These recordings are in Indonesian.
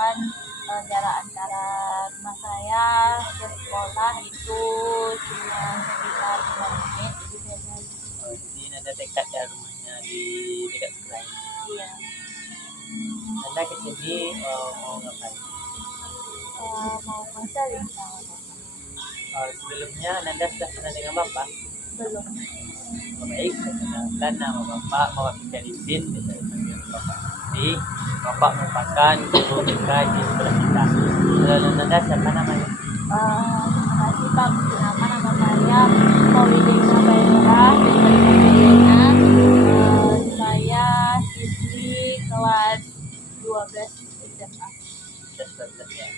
misalkan jarak antara rumah saya ke sekolah itu cuma sekitar 5 menit gitu aja. Jadi Nanda dekat ya rumahnya di dekat sekolah ini. Iya. Nanda kesini mau ngapain? Mau konseling sama bapak. Sebelumnya Nanda sudah pernah dengan Bapak? Belum. Baik, perkenalkan nama Bapak Muhammad Izin, bisa dipanggil Bapak. Jadi Bapak merupakan guru BK di sekolah kita. Lalu Nanda siapa namanya? Terima kasih Pak. Nama saya Maulidina Bayrah dari Kabupaten. Saya siswi kelas 12 SMA. Ya.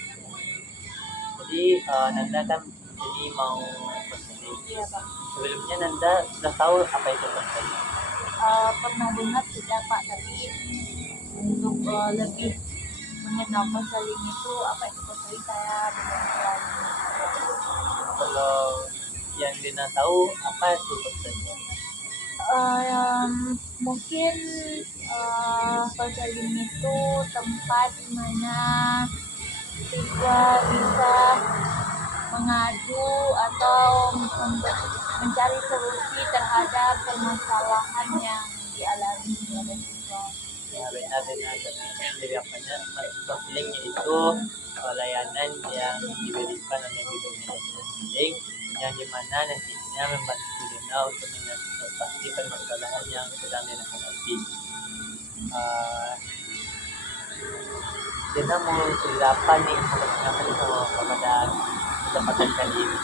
Jadi Nanda kan jadi mau konseling. Iya Pak. Sebelumnya Nanda sudah tahu apa itu konseling? Pernah dengar sudah Pak, tapi untuk lebih mengenal konseling itu apa itu konseling saya belum terlalu. Kalau yang Dina tahu apa itu konseling? Mungkin konseling itu tempat di mana siswa bisa mengadu atau mencari solusi terhadap permasalahan yang dialami oleh siswa. Ya benar, jadi apanya konseling itu layanan yang diberikan oleh bimbingan konseling yang dimana nantinya membantu Dina untuk mengatasi permasalahan yang sedang Dina hadapi. Dina mau cerita apa nih kepada kesempatan kali ini?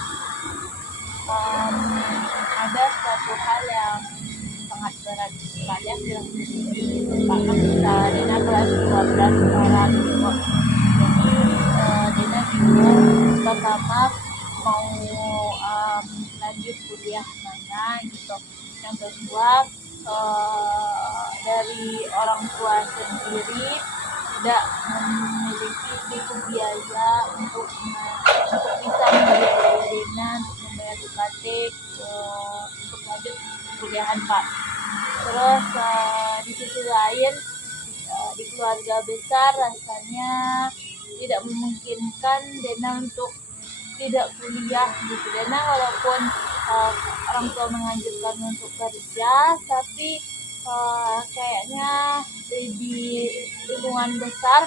Ada suatu hal yang sangat berat saya bahkan kita Dina kelas 12 sekarang gitu. Jadi Dina bingung pertama mau lanjut kuliah mana gitu. Yang kedua dari orang tua sendiri tidak memiliki itu biaya untuk bisa membiayai Dina untuk membayar UKT untuk lanjut kuliahan Pak. Terus di sisi lain di keluarga besar rasanya tidak memungkinkan Dena untuk tidak kuliah gitu. Dena walaupun orang tua menganjurkan untuk kerja, tapi kayaknya di lingkungan besar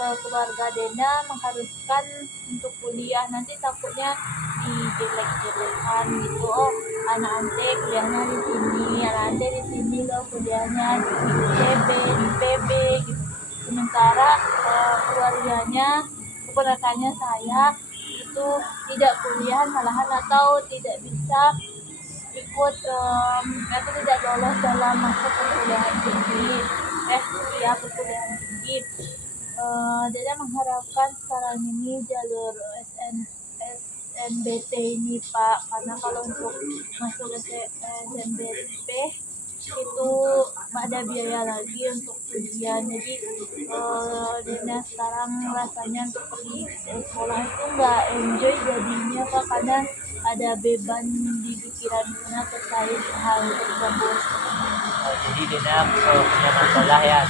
keluarga Dena mengharuskan untuk kuliah, nanti takutnya dijelek-jelekan gitu. Oh, anak ante kuliahnya di sini, anak ante di sini loh kuliahnya di ITB, di PB gitu. Sementara keluarganya, keponakannya saya itu tidak kuliah malahan atau tidak bisa ikut atau tidak lolos dalam masa perkuliahan tinggi, perkuliahan tinggi. Dia mengharapkan sekarang ini jalur SNBT ini Pak, karena kalau untuk masuk SNBT itu ada biaya lagi untuk ujian. Jadi Dina sekarang rasanya untuk pergi sekolah itu nggak enjoy jadinya Pak, karena ada beban di pikiran Dina terkait hal tersebut. Jadi Dina punya masalah ya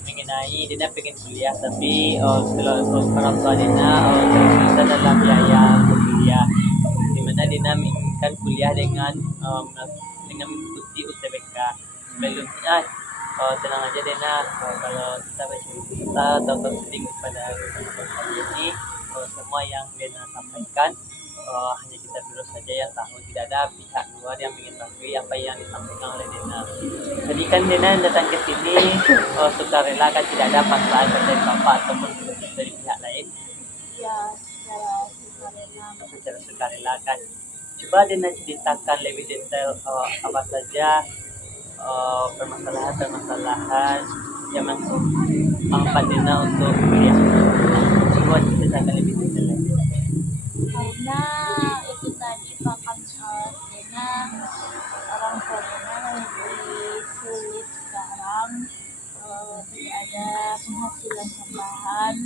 mengenai Dina pengen kuliah, tapi kalau orang tua Dina terpisah dalam biaya untuk kuliah, dimana Dina menginginkan kuliah dengan mengikuti UTBK. Sebelumnya tenang aja Dina, kalau kita bercerita atau konseling kepada kali ini, semua yang Dina sampaikan hanya kita berdua saja yang tahu, tidak ada pihak luar yang mengetahui apa yang disampaikan oleh Dina. Tadi kan Dina datang ke sini sukarela, kan tidak ada paksaan dari bapak ataupun dari pihak lain. Ya, secara sukarela kan. Coba Dina ceritakan lebih detail apa saja permasalahan yang masuk angkat Dina untuk kuliah. Coba ceritakan lebih detail lagi. Karena itu tadi pakan Dena orang tua Dena lebih sulit sekarang, tidak ada penghasilan tambahan,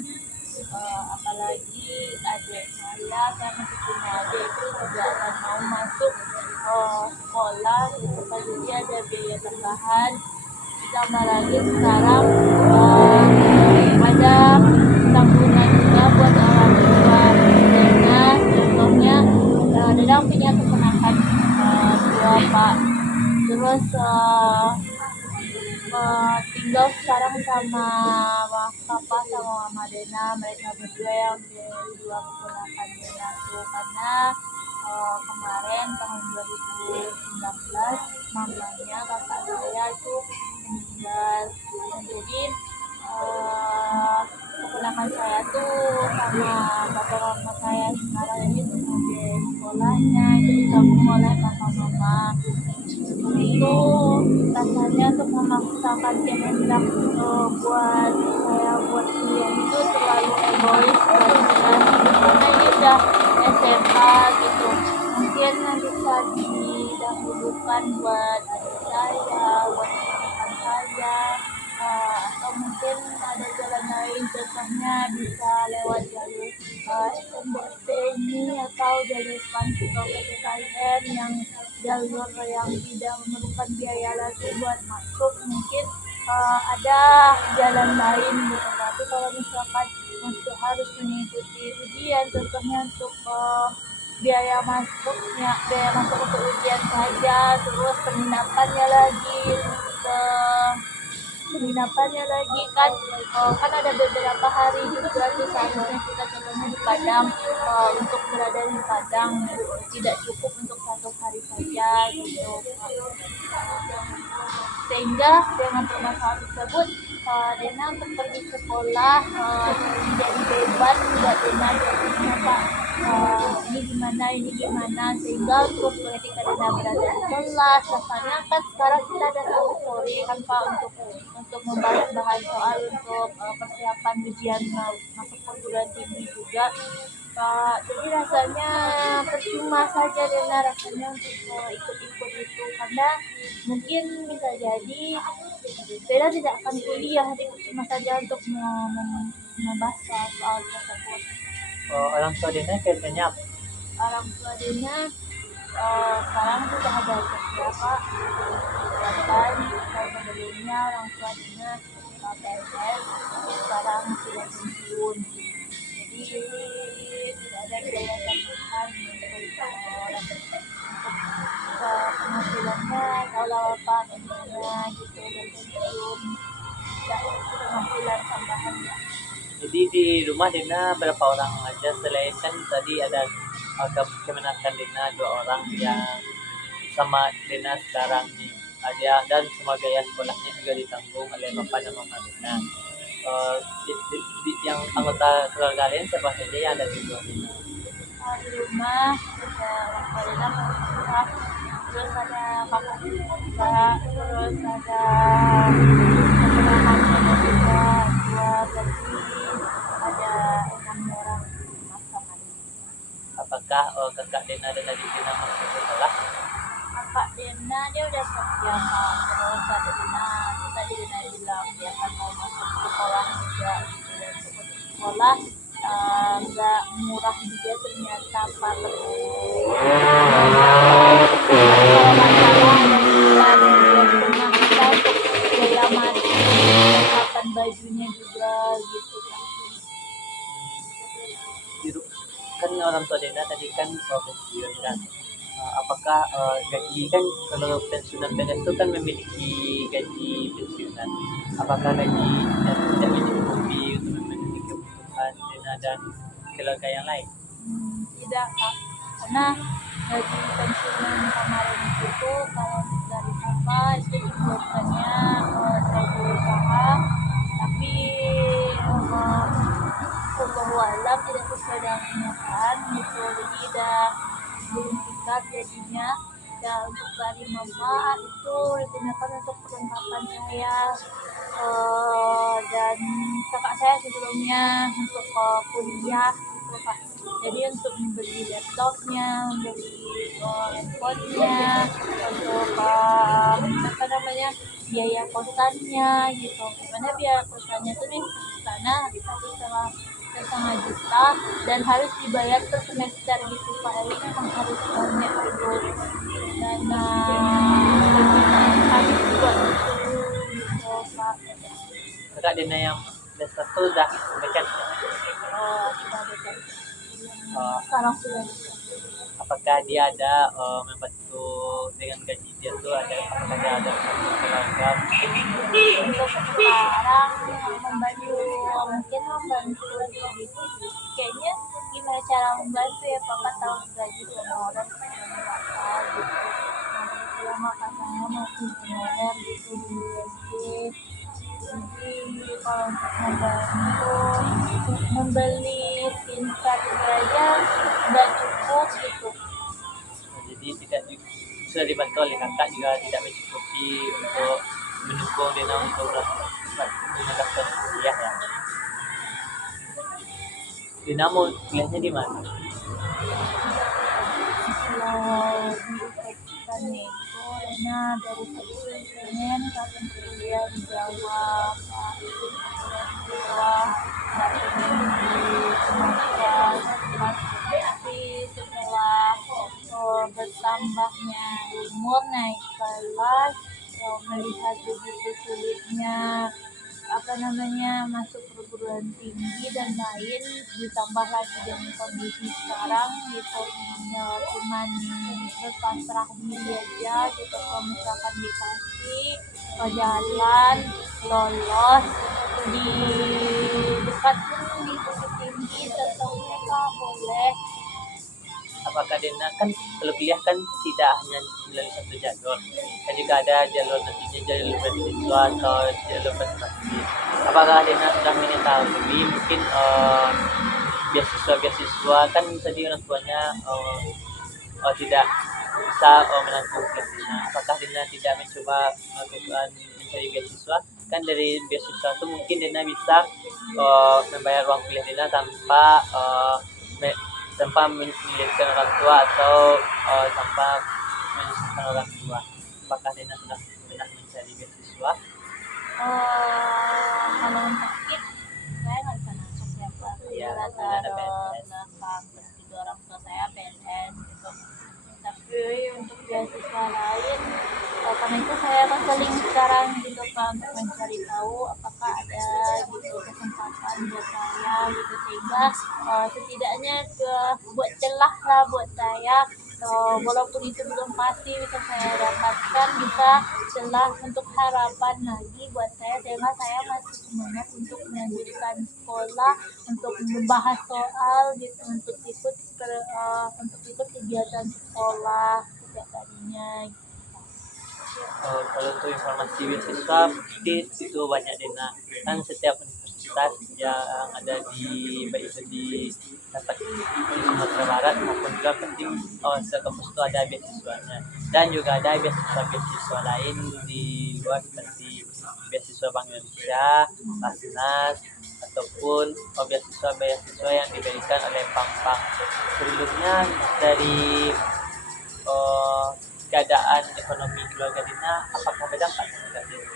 apalagi adik saya masih punya adik itu juga akan mau masuk sekolah gitu, jadi ada biaya tambahan. Ditambah lagi sekarang ada tanggungan juga buat orang tua. Karena contohnya Dena punya keponakan dua Pak, terus tinggal sekarang sama papa sama mama Dena, mereka berdua yang dua keponakan Dena tuh, karena kemarin tahun 2019 mamanya kakak saya tuh meninggal. Nah, jadi keponakan saya tuh sama papa mama saya sekarang ini sebagai sekolahnya itu ditanggung oleh papa mama. Itu rasanya untuk memaksakan kehendak buat saya buat kuliah itu terlalu egois buat saya, karena ini udah SMA gitu, mungkin bisa didahulukan buat adik saya, buat teman saya, atau mungkin ada jalan lain, contohnya bisa lewat jalur SNBP ini atau jalur ekspansi PTKIN yang jalur yang tidak memerlukan biaya lagi buat masuk, mungkin ada jalan lain gitu. Tapi kalau misalkan untuk harus mengikuti ujian, contohnya untuk biaya masuk untuk ujian saja, terus penginapannya lagi kan kan ada beberapa hari juga tuh seharusnya kita contohnya di Padang, untuk berada di Padang tidak cukup untuk 1 hari saja gitu. Sehingga dengan permasalahan tersebut Dena untuk pergi ke sekolah menjadi beban buat Dena, jadinya Pak ini gimana, sehingga untuk ketika Dena berada di kelas rasanya kan sekarang kita ada 1 sore kan Pak untuk membahas bahan soal untuk persiapan ujian masuk perguruan tinggi juga. Jadi rasanya percuma saja Dena rasanya untuk ikut-ikut itu, karena mungkin bisa jadi Dena tidak akan kuliah, tapi percuma saja untuk membahas soal tersebut. Orang tua Dena kerjanya apa? Orang tua Dena sekarang sudah ada kerja Pak, kegiatan kalau sebelumnya orang tua Dena PNS, sekarang sudah pensiun, jadi tidak ada biaya tambahan untuk penghasilannya kalau apa namanya gitu, dan pensiun tidak penghasilan tambahan ya. Jadi di rumah Dena berapa orang aja, selain kan tadi ada kemenakan Dena 2 orang yang sama Dena sekarang nih, ada, dan semua biaya sekolahnya juga ditanggung oleh bapak dan mama Dena. Yang anggota keluarga lain siapa saja yang ada di rumah Dena? Di rumah ada orang tua Dena, terus ada kakak juga, terus ada keponakan juga 2 berarti ada 6 orang sama Dena. Apakah kakak Dena dan adik Dena masuk sekolah? Kakak Dena dia udah kerja Pak, terus ada Dena tadi Dena bilang dia kan mau masuk sekolah juga gitu, dan untuk sekolah nggak murah juga ternyata Pak. Kalau masalah ada setengah kita untuk biaya masuk, perlengkapan bajunya juga gitu Pak. Kan orang tua Dena tadi kan pensiun kan. Apakah gaji kan, kalau pensiunan PNS itu kan memiliki gaji pensiunan, apakah gaji dan tidak mencukupi untuk memenuhi kebutuhan Dena dan keluarga yang lain? Tidak Kak, karena gaji pensiunan kemarin itu kalau dari papa itu dikeluarkannya saya berusaha, tapi walau tidak sesuai dengan kenyataan gitu, jadi udah belum tingkat jadinya. Dan untuk dari mama itu digunakan untuk perlengkapan saya dan kakak saya sebelumnya untuk kuliah gitu Pak. Jadi untuk membeli laptopnya, membeli handphonenya, untuk apa namanya biaya kosannya gitu. Karena biaya kosannya tuh nih karena 1,5 juta dan harus dibayar per semester gitu Pak. Jadi memang harus banyak gitu, dan harus buat itu gitu Pak. Kakak Dena yang ada satu dah dekat. Sudah dekat. Uh, Sekarang sudah dekat. Apakah dia ada membantu dengan gaji dia tuh ada, apakah dia ada membantu keluarga mungkin? Untuk sekarang membantu, mungkin membantu gitu. Kayaknya gimana cara membantu ya, papa tahu gaji honorer berapa gitu. Nah, kebetulan kakak saya masih honorer gitu di USD. Jadi kalau untuk membantu membeli SIM card aja nggak cukup gitu. Jadi tidak sudah dibantu oleh kakak juga tidak mencukupi untuk mendukung dia untuk mendapatkan kuliah ya. Dina mau kuliahnya di mana? Kalau di Uzbekistan itu Rena dari kecil pengen kapan kuliah di Jawa, Pak, itu di Jawa, nggak pengen di Sumatera. Tapi setelah bertambahnya umur, naik kelas, melihat begitu sulitnya masuk perguruan tinggi dan lain, ditambah lagi dengan kondisi sekarang gitu, ya cuman berpasrah diri aja gitu. Kalau misalkan dikasih ke jalan lolos di dekat pun di bukit tinggi tetap mereka boleh. Apakah Dina kan kalau kuliah kan tidak hanya melalui satu jalur, kan juga ada jalur nantinya jalur beasiswa atau jalur prestasi. Apakah Dina sudah mengetahui mungkin beasiswa kan tadi orang tuanya tidak bisa menanggung kuliahnya. Apakah Dina tidak mencoba melakukan mencari beasiswa? Kan dari beasiswa itu mungkin Dina bisa membayar uang kuliah Dina tanpa menyulitkan orang tua atau tanpa menyusahkan orang tua. Apakah Dina sudah pernah mencari beasiswa? Kalau untuk kit saya nggak bisa masuk ya Pak. Iya, Rata-rata ada PNS. belakang ketiga orang tua saya PNS gitu. Tapi untuk beasiswa lain, karena itu saya konseling sekarang gitu Pak, untuk mencari tahu apakah ada gitu kesempatan buat saya gitu, sehingga setidaknya buat celah lah buat saya. Walaupun itu belum pasti bisa saya dapatkan, bisa celah untuk harapan lagi buat saya, sehingga saya masih semangat untuk melanjutkan sekolah, untuk membahas soal gitu, untuk ikut kegiatan sekolah setiap harinya. Kalau untuk informasi beasiswa pasti itu banyak Dina, kan setiap universitas yang ada di baik itu di Sumatera Barat maupun juga penting setiap kampus itu ada beasiswanya, dan juga ada beasiswa lain di luar seperti beasiswa Bank Indonesia, Basnas, ataupun beasiswa yang diberikan oleh bank-bank. Sebelumnya dari keadaan ekonomi keluarga Dina, apakah berdampak terhadap Dina?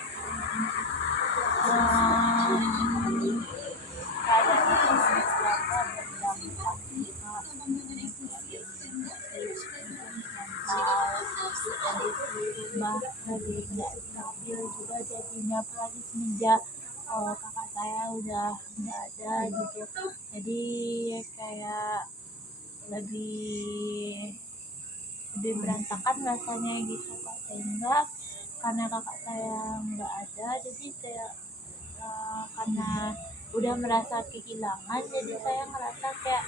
Keadaan ekonomi keluarga berdampak kondisi rumah lagi nggak stabil juga jadinya, apalagi semenjak kakak saya udah nggak ada gitu, jadi kayak lebih berantakan rasanya gitu Pak. Sehingga karena kakak saya nggak ada, jadi saya karena udah merasa kehilangan, jadi saya ngerasa kayak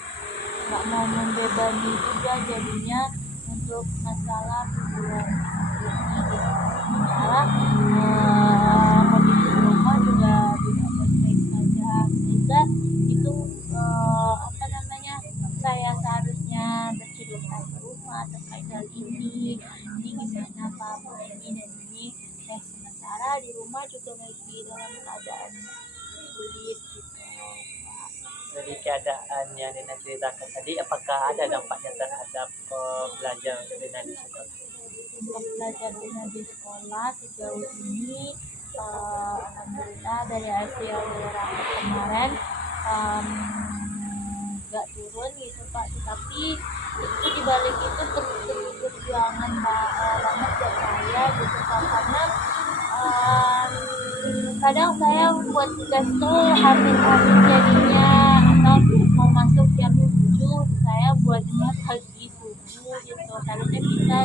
nggak mau membebani juga jadinya untuk masalah hubungan ini gitu. Sementara kondisi di rumah juga tidak baik-baik saja, sehingga itu saya seharusnya bercerita ke rumah terkait hal ini gimana Pak ini dan ini. Sementara di rumah juga lagi dalam keadaan sulit gitu Pak. Dari keadaan yang Dina ceritakan tadi, apakah ada dampaknya terhadap belajar Dina di sekolah? Untuk belajar di sekolah sejauh ini, alhamdulillah dari hasil rapat kemarin nggak turun gitu Pak, tetapi itu dibalik itu terus perjuangan banget buat saya gitu Pak, karena kadang saya buat tugas tuh hampir-hampir jadinya atau mau masuk jam 7 saya buatnya pagi subuh gitu harusnya bisa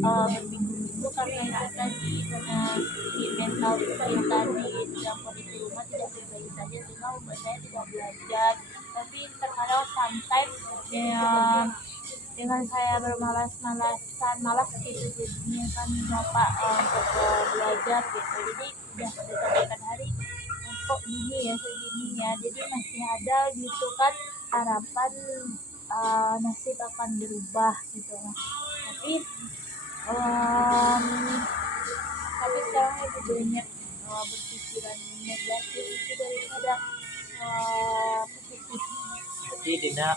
berminggu-minggu karena itu tadi karena di mental saya tadi itu yang kondisi rumah tidak baik-baik saja sehingga membuat saya tidak belajar tapi terkadang sometimes ya dengan saya bermalas-malasan malas gitu jadinya kan lupa untuk belajar gitu jadi udah dekat-dekat hari kok gini ya segini ya jadi masih ada gitu kan harapan nasib akan berubah gitu tapi em, tapi sekarang lebih banyak berpikiran negatif itu daripada positif. Jadi Dina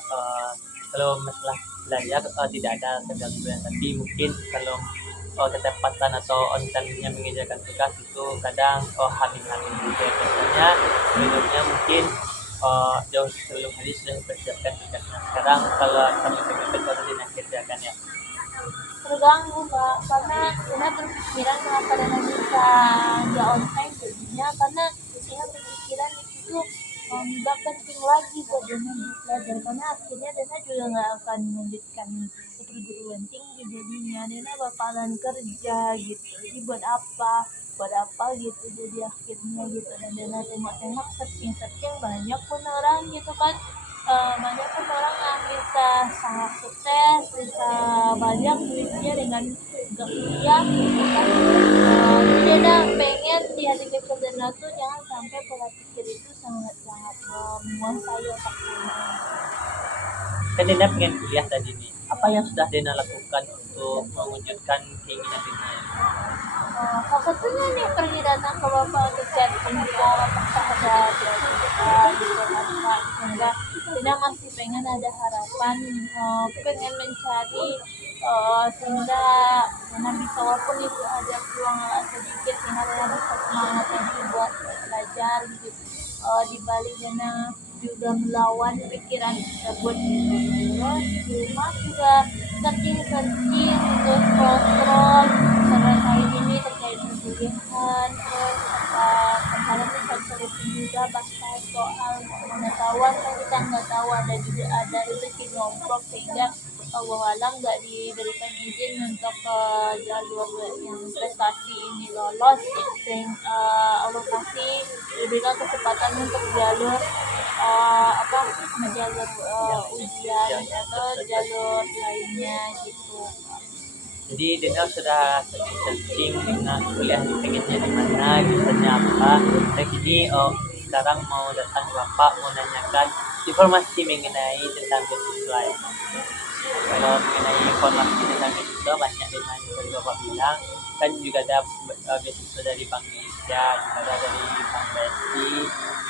kalau masalah belajar tidak ada kegangguan, tapi mungkin kalau ketepatan atau on time-nya mengerjakan tugas itu kadang hamil-hamil juga. Biasanya sebelumnya mungkin jauh sebelum hari sudah mempersiapkan tugasnya. Sekarang kalau kami pengen baru Dina kerjakan ya. Terganggu Kak karena Ina berpikiran kenapa Dana bisa nggak on time jadinya karena Ina berpikiran itu nggak penting lagi buat Dana belajar karena akhirnya Dana juga nggak akan melanjutkan ke perguruan tinggi jadinya Dana bakalan kerja gitu jadi buat apa gitu jadi akhirnya gitu dan Dana tengok-tengok searching banyak pun orang gitu kan banyak pun orang yang bisa sangat sukses bisa banyak duitnya dengan gak kuliah gitu kan jadi ada pengen di hati kecil dan tuh jangan sampai pola pikir itu sangat-sangat menguasai otak Dena. Kan Dina pengen kuliah tadi nih. Apa yang sudah Dina lakukan untuk mewujudkan keinginan Dina? Salah satunya nih pergi datang ke bapak untuk chat info apakah ada beasiswa gitu kan Kak sehingga Dina masih pengen ada harapan pengen mencari sehingga Dina bisa walaupun itu ada peluang sedikit sehingga Dina bisa semangat lagi buat belajar gitu di balik Dina juga melawan pikiran tersebut terus di rumah juga searching untuk scroll terkait ini terkait perkuliahan terus terkadang bisa searching juga bahkan soal pengetahuan kan kita nggak tahu ada rezeki nomplok sehingga walau nggak diberikan izin untuk jalur yang prestasi ini lolos sehingga Allah kasih diberikan kesempatan untuk jalur jalur ujian atau jalur lainnya gitu. Jadi Dina sudah searching dengan kuliah pengennya di mana, jurusannya apa. Dan jadi sekarang mau datang ke Bapak mau nanyakan informasi mengenai tentang beasiswa ya. Kalau mengenai informasi tentang beasiswa banyak dari Bapak bilang kan juga ada beasiswa dari Bank Indonesia, juga ada dari Bank BSI,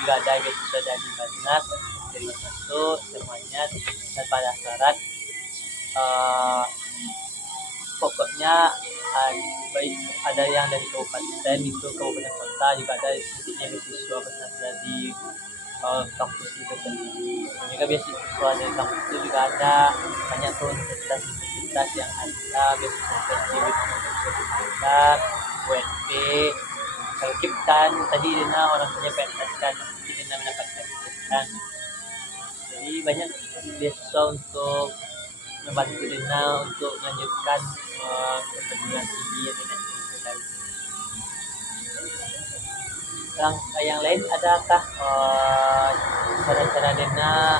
juga ada beasiswa dari Basnas, dari satu semuanya tanpa ada syarat. Pokoknya baik ada yang dari kabupaten itu kabupaten kota juga ada titiknya beasiswa dari kampus itu sendiri dan juga beasiswa dari kampus itu juga ada banyak tuh universitas yang ada beasiswa dari universitas UNP kalau kan tadi Dina orang punya PNS kan Dina mendapatkan kan jadi banyak beasiswa untuk membantu Dina untuk melanjutkan ke perguruan tinggi yang Dina inginkan. Yang lain adakah cara-cara Dina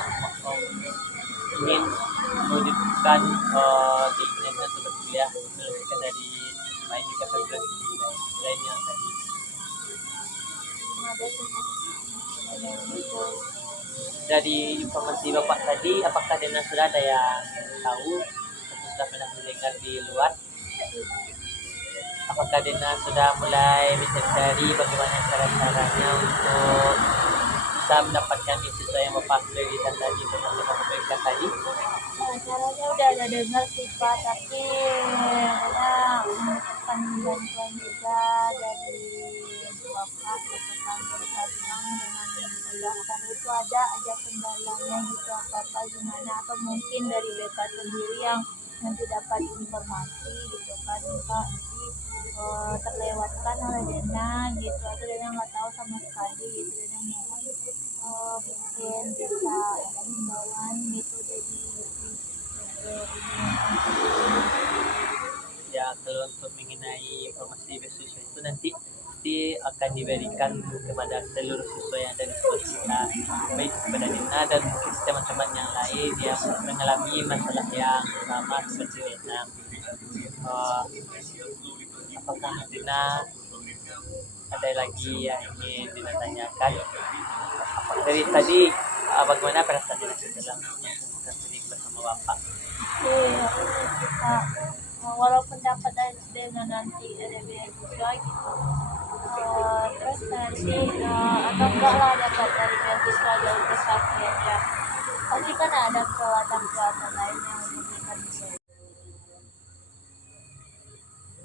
ingin mewujudkan keinginan untuk berkuliah melanjutkan dari main ke perguruan tinggi lain yang tadi? Dari informasi Bapak tadi, apakah Dina sudah ada yang tahu atau sudah pernah mendengar di luar? Apakah Dina sudah mulai mencari bagaimana cara-caranya untuk bisa mendapatkan beasiswa yang Bapak berikan tadi dengan Bapak berikan tadi? Caranya udah ada dengar sih Pak, tapi karena membutuhkan bantuan juga dari Bapak gitu kan terkadang dengan mendaftar itu ada aja kendalanya gitu apa gimana atau mungkin dari BK sendiri yang nanti dapat informasi gitu kan Kak, jadi terlewatkan oleh Dena gitu atau Dena nggak tahu sama sekali gitu. Dena mohon mungkin bisa ada himbauan gitu dari Ya, kalau untuk mengenai informasi beasiswa itu nanti pasti akan diberikan kepada seluruh siswa yang ada di sekolah kita, baik kepada Dina dan mungkin teman-teman yang lain yang mengalami masalah yang sama seperti Dina. Uh, Apakah Dina ada lagi yang ingin Dina tanyakan? Dari tadi bagaimana perasaan Dina setelah melakukan studi bersama Bapak? aku suka walaupun dapat Dena nanti ada beasiswa gitu terus nanti atau enggak lah dapat dari beasiswa dari prestasi aja pasti kan ada kekuatan lain yang memberikan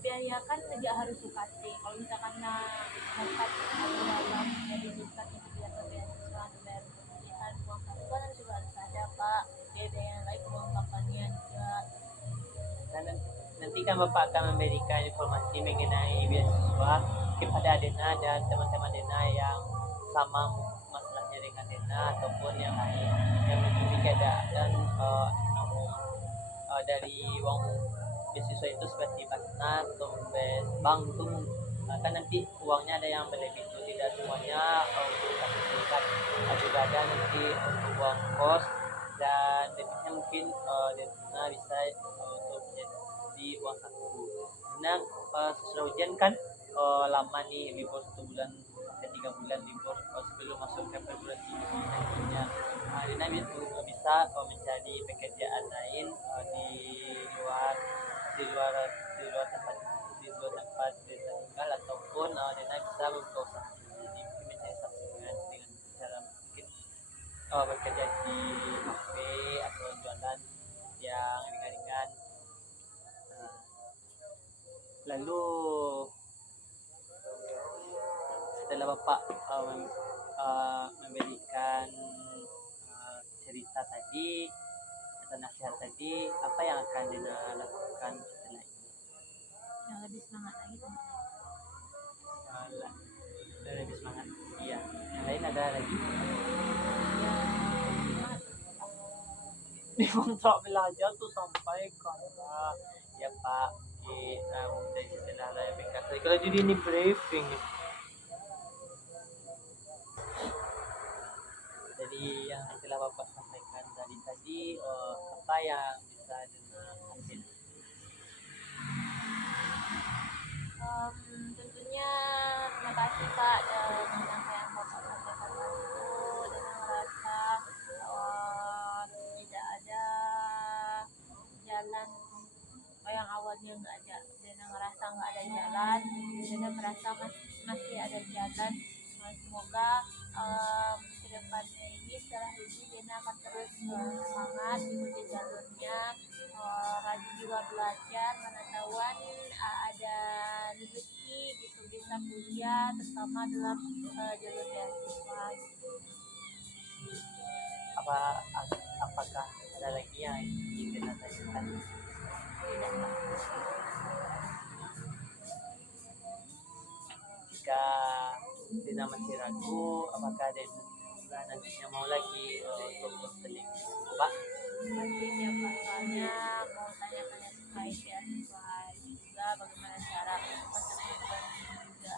biaya kan tidak harus UKT kalau misalkan dapat dalam dari UKT itu biar beasiswa atau bayar kuliah uang saku kan juga harus ada Pak biaya yang lain uang kampanye juga. Dan nanti kan Bapak akan memberikan informasi mengenai beasiswa kepada Dena dan teman-teman Dena yang sama masalahnya dengan Dena ataupun yang lain yang mungkin keadaan dari uang beasiswa itu seperti Basnas atau bank itu kan nanti uangnya ada yang berlebih itu tidak semuanya untuk sertifikat juga ada nanti untuk uang kos dan lebihnya mungkin Dena bisa untuk jadi uang saku. Nah sesudah ujian kan lama nih libur 1 bulan sampai 3 bulan libur sebelum masuk ke perguruan tinggi nantinya. Dina bisa mencari pekerjaan lain di luar tempat Dina tinggal ataupun Dina bisa membuka usaha sendiri mungkin mencari sampingan dengan cara mungkin bekerja di kafe atau jualan yang ringan-ringan. Lalu setelah Bapak memberikan cerita tadi atau nasihat tadi, apa yang akan Dina lakukan setelah ini? Yang lebih semangat lagi Lebih semangat. Iya. Yang lain ada lagi? Untuk belajar tuh sampai karena ya Pak dari setelah saya berkata kalau jadi ini briefing jadi yang telah Bapak sampaikan tadi apa yang bisa diambil? Tentunya terima kasih Pak dengan apa yang Bapak sampaikan itu dan merasa tidak ada jalan yang awalnya nggak ada dan ngerasa nggak ada jalan dan merasa masih ada jalan. Semoga kedepannya ini setelah ini Dena akan terus semangat mengikuti jalurnya, rajin juga belajar, mana tahuan ada rezeki gitu bisa kuliah terutama dalam jalur beasiswa. Apakah ada lagi yang ingin Dena tanyakan? Tidak Pak. Jika Dina masih ragu, apakah Dina nantinya mau lagi untuk konseling Pak? Pastinya Pak, soalnya mau tanya-tanya terkait beasiswa juga bagaimana cara untuk membantu juga.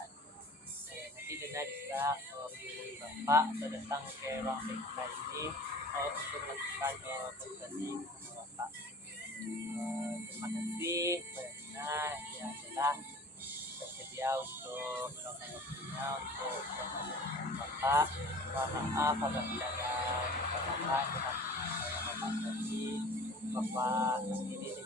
Nanti Dina bisa menghubungi Bapak atau datang ke ruang BK ini untuk melakukan konseling sama Bapak. Terima kasih kepada Dina yang telah bersedia untuk meluangkan waktunya untuk konseling Bapak. Mohon maaf apabila ada kesalahan dengan Bapak tadi. Bapak sendiri